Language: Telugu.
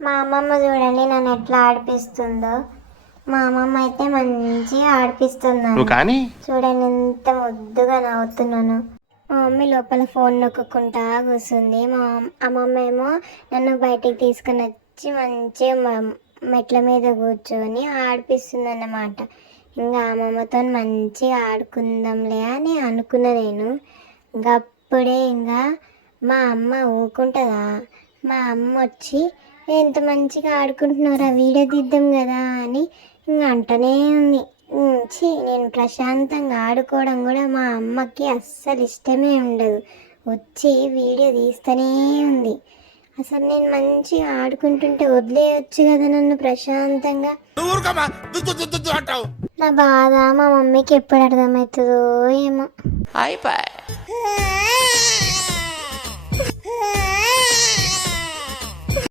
మా అమ్మమ్మ చూడండి నన్ను ఎట్లా ఆడిపిస్తుందో. మా అమ్మమ్మ అయితే మంచిగా ఆడిపిస్తున్నాను కానీ చూడండి ఎంత ముద్దుగా నవ్వుతున్నాను. మా మమ్మీ లోపల ఫోన్ నొక్కుంటా కూర్చుంది. మా అమ్మమ్మ ఏమో నన్ను బయటికి తీసుకుని వచ్చి మంచిగా మెట్ల మీద కూర్చొని ఆడిపిస్తుంది అన్నమాట. ఇంకా అమ్మమ్మతో మంచిగా ఆడుకుందాంలే అని అనుకున్నా నేను. ఇంకా అప్పుడే ఇంకా మా అమ్మ ఊకుంటుందా, మా అమ్మ వచ్చి ఎంత మంచిగా ఆడుకుంటున్నారా వీడియో తీద్దాం కదా అని ఇంకా అంటనే ఉంది. నేను ప్రశాంతంగా ఆడుకోవడం కూడా మా అమ్మకి అస్సలు ఇష్టమే ఉండదు. వచ్చి వీడియో తీస్తూనే ఉంది. అసలు నేను మంచిగా ఆడుకుంటుంటే వదిలేయచ్చు కదా నన్ను ప్రశాంతంగా. నా బాధ మా మమ్మీకి ఎప్పుడు అర్థమవుతుందో ఏమో. అయిపోయి